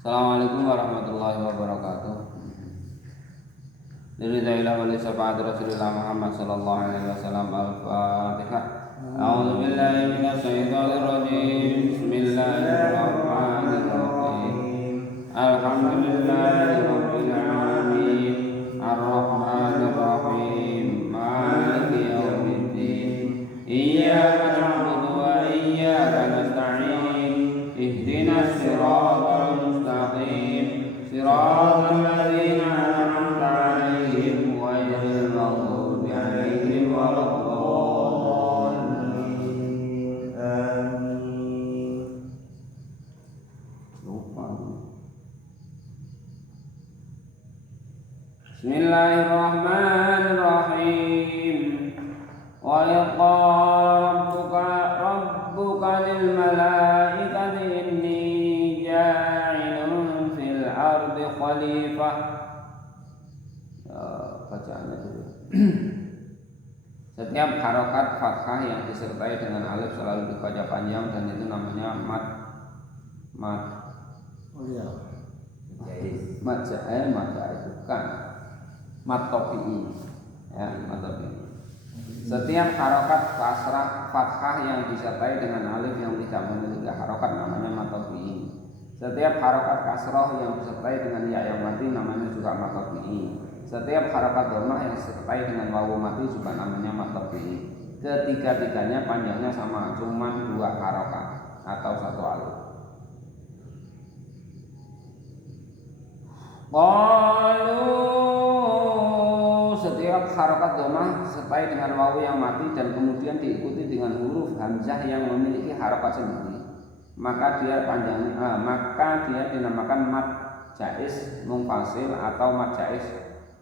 Assalamualaikum warahmatullahi wabarakatuh. Lillahi wa li syafaati Rasulillah Muhammad sallallahu alaihi wasallam. Al-Fatihah. A'udzu billahi minasy syaithanir rajim. Bismillahirrahmanirrahim. Alhamdulillahi rabbil alamin. Ar-Rahmanir Rahim. Maliki yaumiddin. Iyyaka na'budu wa iyyaka nasta'in. Ihdinas siratal mustaqim. Siratal ladzina an'amta 'alaihim ghairil maghdubi 'alaihim waladdallin. Amin. Bismillahirrahmanirrahim. Wa yaqala rabbuka lil malaikati inni ja'ilun fil ardi khalifah. Bacaannya dulu. Setiap harokat fathah yang disertai dengan alif selalu dibaca panjang dan itu namanya mad. Oh iya. Mad bukan. Mad tabi'i. Ya, mad tabi'i. Setiap harokat kasrah fathah yang disertai dengan alif yang tidak memiliki harokat namanya mad tabi'i. Setiap harokat kasrah yang disertai dengan ya yang mati namanya juga mad tabi'i. Setiap harokat dhammah yang disertai dengan wawu mati juga namanya mad tabi'i. Ketiga-tiganya panjangnya sama, cuma 2 harokat atau 1 alif. Setiap harokat dhammah disertai dengan wawu yang mati dan kemudian diikuti dengan huruf hamzah yang memiliki harokat sendiri, maka dia dinamakan mad jaiz munfasil atau mad jaiz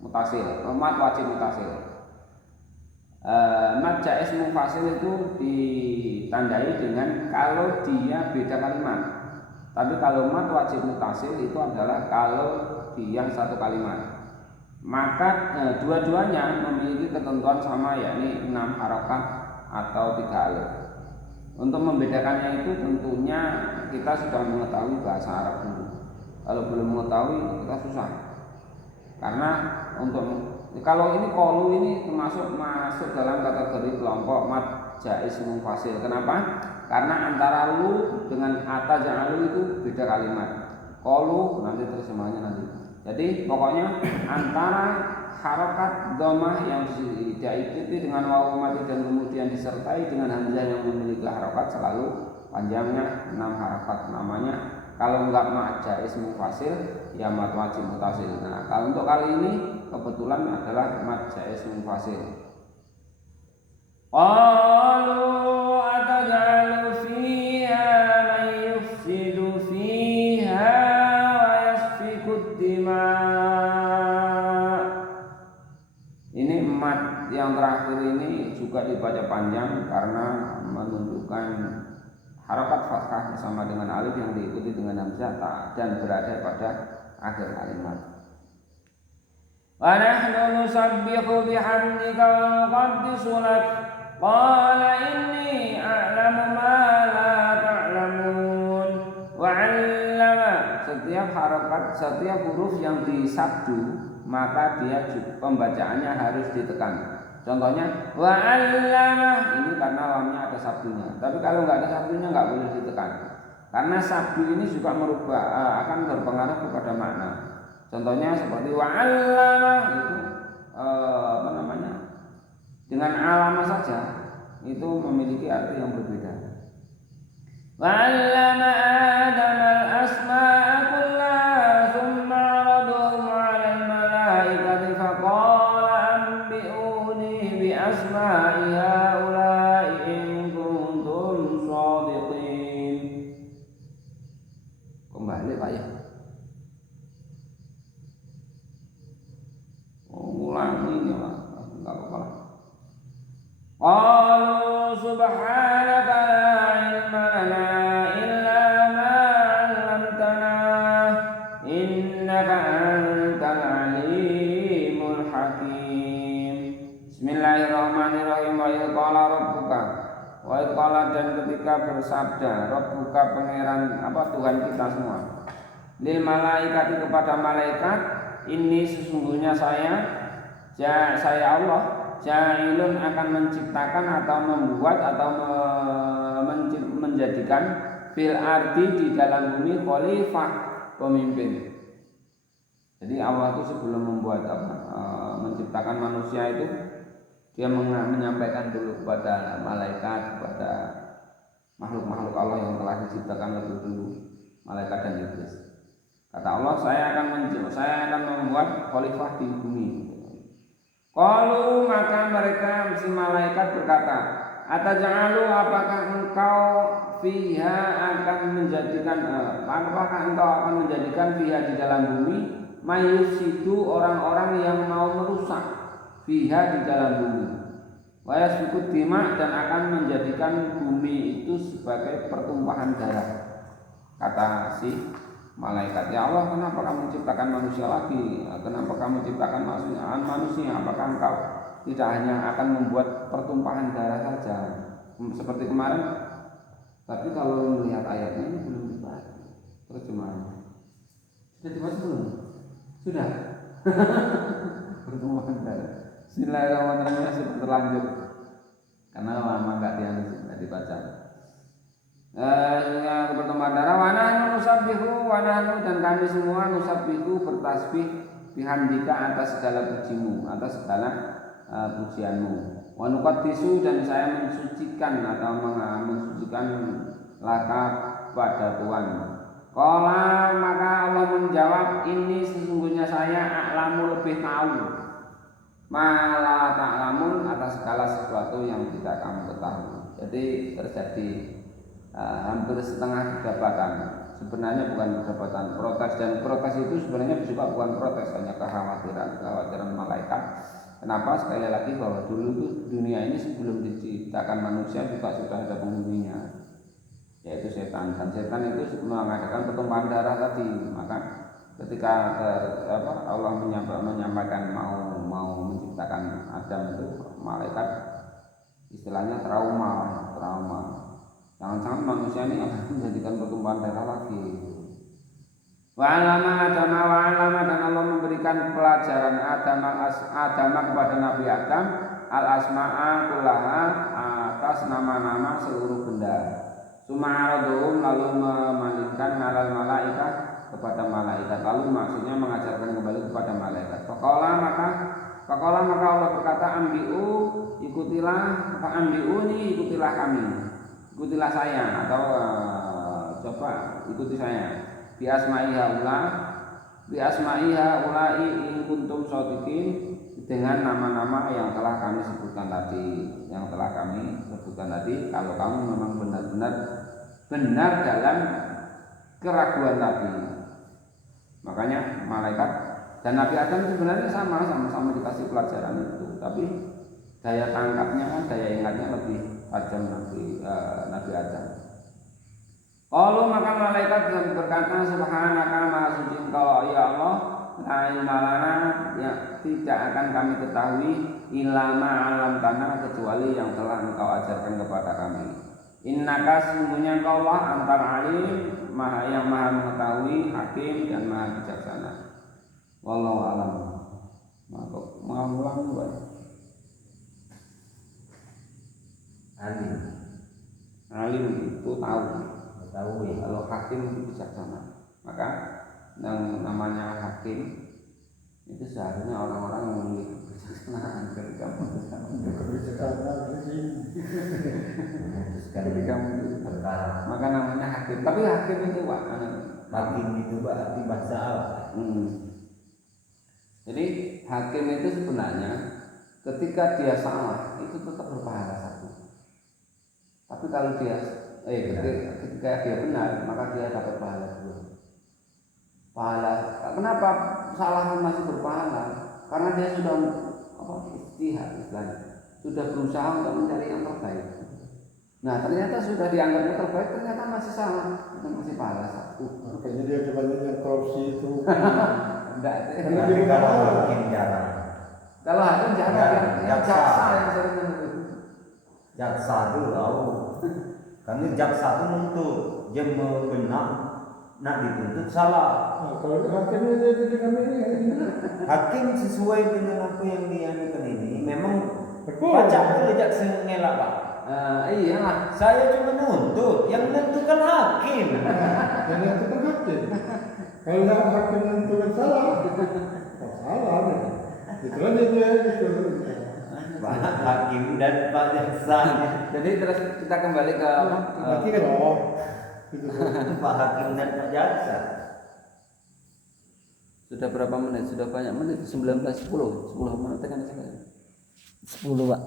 mutasil, mad wajib mutasil. Mad jaiz munfasil itu ditandai dengan kalau dia beda kalimat. Tapi kalau mad wajib mutasil itu adalah kalau dia satu kalimat. Maka dua-duanya memiliki ketentuan sama, yakni 6 harokat atau 3 alif. Untuk membedakannya itu tentunya kita sudah mengetahui bahasa Arab dulu. Kalau belum mengetahui kita susah. Karena kalau ini qalu ini masuk dalam kategori kelompok mad jaiz munfasil. Kenapa? Karena antara lu dengan ataja'alu itu beda kalimat. Qalu nanti terjemahannya nanti. Jadi pokoknya antara harokat dhammah yang diikuti dengan wawu mati dan kemudian disertai dengan hamzah yang memiliki harokat selalu panjangnya 6 harokat, namanya kalau enggak mad jaiz munfasil ya mad wajib mutasil. Nah, kalau untuk kali ini kebetulan adalah mad jaiz munfasil. Qalu ataj'alu fiha man yufsidu fiha wa yasfiku dima. Ini mad yang terakhir ini juga dibaca panjang karena menunjukkan harokat fathah bersama dengan alif yang diikuti dengan hamzah dan berada pada akhir kalimat. Wa nahnu nusabbihu bihamdika wa nuqaddisu lak. Qala inni a'lamu ma la ta'lamun. Wa 'allama. Setiap huruf yang disabdu maka dia pembacaannya harus ditekan. Contohnya wa 'allama, ini karena lamnya ada sabdunya. Tapi kalau enggak ada sabdunya enggak boleh ditekan. Karena sabdu ini juga akan berpengaruh kepada makna. Contohnya seperti wa 'allama itu dengan alama saja itu memiliki arti yang berbeda. Wa 'allama Adama al-asma'a kullaha thumma 'aradahum 'ala al-malaikati faqala anbi'uni bi asma'i haula'i in kuntum shadiqin. Kembali Pak ya. Ulangi ya Pak, enggak apa-apa. Qalu subhanaka la ilma lana illa ma 'allamtana innaka antal alimul hakim. Bismillahirrahmanirrahim. Wa qala rabbuka. Wa qala dan ketika bersabda rabbuka pangeran Tuhan kita semua. lil malaikati kepada malaikat, ini sesungguhnya saya Allah ja'ilun akan menciptakan atau membuat atau menjadikan fil ardi di dalam bumi khalifah, pemimpin. Jadi Allah itu sebelum membuat menciptakan manusia itu dia menyampaikan dulu kepada malaikat, kepada makhluk-makhluk Allah yang telah diciptakan lebih dulu, malaikat dan iblis. Kata Allah, saya akan membuat khalifah di bumi. Qalu, maka mereka si malaikat berkata, ataj'alu, apakah engkau fiha akan menjadikan apakah engkau akan menjadikan fiha di dalam bumi mayusidu, orang-orang yang mau merusak fiha di dalam bumi, wa yasfiku dima, dan akan menjadikan bumi itu sebagai pertumpahan darah. Kata si malaikat, ya Allah, kenapa kamu ciptakan manusia lagi? Kenapa kamu ciptakan manusia? Apakah engkau tidak hanya akan membuat pertumpahan darah saja seperti kemarin? Tapi kalau melihat ayatnya ini belum dibahas. Terjemahannya sudah dibahas belum? Sudah. Pertumpahan darah. Bismillahirrahmanirrahim, sudah terlanjur karena lama nggak dibaca. Pertemuan darah wanahnu nusabbihu, wanahnu, dan kami semua nusabbihu bertasbih bihamdika, atas segala pujimu, atas segala pujianmu, wa nuqaddisu, dan saya mensucikan atau mensucikan laka pada Tuhan. Qala, maka Allah menjawab, ini sesungguhnya saya a'lamu, lebih tahu, mala ta'lamun, atas segala sesuatu yang tidak kamu ketahui. Jadi terjadi hampir setengah perdebatan. Sebenarnya bukan perdebatan, protes, dan protes itu sebenarnya juga bukan protes, hanya kekhawatiran malaikat. Kenapa? Sekali lagi bahwa dulu itu dunia ini sebelum diciptakan manusia juga sudah ada penghuninya, yaitu setan, dan setan itu mengadakan pertumpahan darah tadi. Maka ketika Allah menyampaikan mau menciptakan Adam, itu malaikat istilahnya trauma. Jangan-jangan manusia ini akan menjadikan pertumpahan darah lagi. Wa'alama dan Allah memberikan pelajaran Adam kepada Nabi Adam al-asma'a kullaha, atas nama-nama seluruh benda. Suma'aradhum, lalu memalingkan ngalal malaikat kepada malaikat, lalu maksudnya mengajarkan kembali kepada malaikat. Faqala maka Allah berkata, ambi'u, ikutilah, fa'ambi'uni, ikutilah kami, ikutilah saya, atau coba ikuti saya. Bi asma'iha ulai in kuntum shodiqin, dengan nama-nama yang telah kami sebutkan tadi, kalau kamu memang benar dalam keraguan tadi. Makanya malaikat dan Nabi Adam sebenarnya sama-sama dikasih pelajaran itu, tapi daya tangkapnya, daya ingatnya lebih tajam Nabi Adam. Qalu, maka malaikat berkata, subhanaka, maha suci engkau ya Allah, la ilma lana, ya tidak akan kami ketahui illa ma 'allamtana, kecuali yang telah engkau ajarkan kepada kami. Innaka, sesungguhnya engkau Allah, antal alim, yang maha mengetahui, hakim, dan maha bijaksana. Wallahu a'lam. Mau ulang juga. Alim itu tahu ya. Kalau hakim itu bijaksana. Maka yang namanya hakim itu seharusnya orang-orang yang memiliki kebijaksanaan ketika memutuskan maka namanya hakim. Tapi hakim itu Pak, hakim itu berarti bahasa Arab. Jadi hakim itu sebenarnya ketika dia salah itu tetap berpahala satu. Tapi kalau dia ketika dia benar, maka dia dapat pahala dua. Pahala. Kenapa salah masih berpahala? Karena dia sudah ijtihad, istilahnya, sudah berusaha untuk mencari yang terbaik. Nah, ternyata sudah dianggapnya terbaik, ternyata masih salah, itu masih pahala satu. Makanya dia kebanyakan yang korupsi itu. Enggak, kalau hakim jarang. Kalau hakim jarang, jaksa yang sering itu. Jaksa dulu, karena jaksa itu nuntut dia benar nak dituntut salah. Nah, kalau hakimnya jadi kami ini. Hakim sesuai dengan apa yang dianukan ini memang Betul. baca boleh jak sengelak Pak. Iya. Saya cuma nuntut, yang menentukan hakim. Yang itu kan hakim. Kalau hakim menentukan salah, salah nih. Itu aja dia itu. Pak hakim dan Pak jaksa. Jadi terus kita kembali ke Berarti kan itu. Pak hakim dan Pak jaksa. sudah berapa menit? Sudah banyak menit. 19:10 menit kan saya. 10 Pak.